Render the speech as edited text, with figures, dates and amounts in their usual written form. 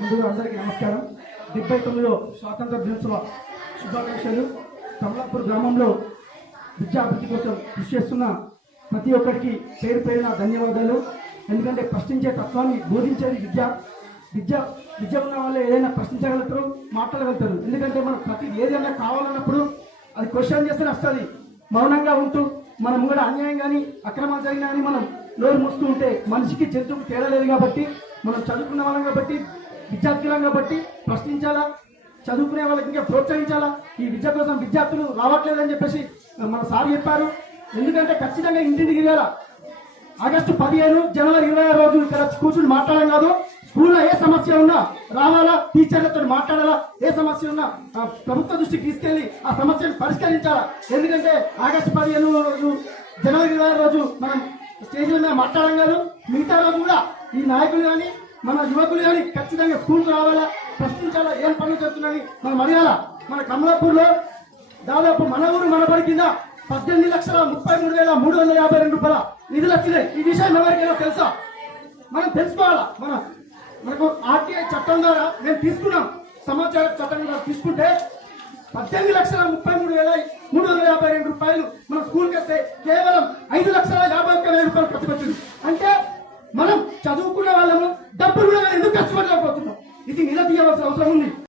ముందుగా అందరికీ నమస్కారం. 79వ స్వాతంత్ర దినోత్సవ శుభాకాంక్షలు. కమలాపూర్ గ్రామంలో విద్యాభివృద్ధి కోసం కృషి చేస్తున్న ప్రతి ఒక్కరికి పేరు పేరున ధన్యవాదాలు. ఎందుకంటే ప్రశ్నించే తత్వాన్ని బోధించేది విద్య. విద్య ఉన్న వాళ్ళు ఏదైనా ప్రశ్నించగలుగుతారు, మాట్లాడగలుగుతారు. ఎందుకంటే మనం ప్రతి ఏదైనా కావాలన్నప్పుడు అది క్వశ్చన్ చేస్తేనే వస్తుంది. మౌనంగా ఉంటూ మనం కూడా అన్యాయం కానీ అక్రమాలు జరిగినా కానీ మనం నోరు మూస్తూ ఉంటే మనిషికి జంతువుకి తేడా లేదు. కాబట్టి మనం చదువుకున్న వాళ్ళం కాబట్టి విద్యార్థులం కాబట్టి ప్రశ్నించాలా, చదువుకునే వాళ్ళకి ఇంకా ప్రోత్సహించాలా. ఈ విద్య కోసం విద్యార్థులు రావట్లేదని చెప్పేసి మన సార్ చెప్పారు. ఎందుకంటే ఖచ్చితంగా ఇంటికి తిరగాల. ఆగస్టు 15 జనవరి 26 రోజు ఇక్కడ కూర్చుని మాట్లాడడం కాదు. స్కూల్లో ఏ సమస్య ఉన్నా రావాలా, టీచర్లతో మాట్లాడాలా, ఏ సమస్య ఉన్నా ప్రభుత్వ దృష్టికి తీసుకెళ్లి ఆ సమస్యను పరిష్కరించాలా. ఎందుకంటే ఆగస్టు 15 రోజు జనవరి 26 రోజు మనం స్టేజ్ మీద మాట్లాడడం కాదు. మిగతా రోజు కూడా ఈ నాయకులు కానీ మన యువకులు కానీ ఖచ్చితంగా స్కూల్కి రావాలా, ప్రశ్నించాలా, ఏం పనులు చెప్తున్నాయని మనం అడగాల. మన కమలాపూర్లో దాదాపు మన ఊరు మనబడి కింద 18,33,352 రూపాయల నిధులు వచ్చినాయి. ఈ విషయం ఎవరికైనా తెలుసా? మనం తెలుసుకోవాలా. మనకు ఆర్టీఐ చట్టం ద్వారా మేము తీసుకున్నాం. సమాచార చట్టం ద్వారా తీసుకుంటే 18,33,352 రూపాయలు మన స్కూల్కి వస్తే కేవలం 5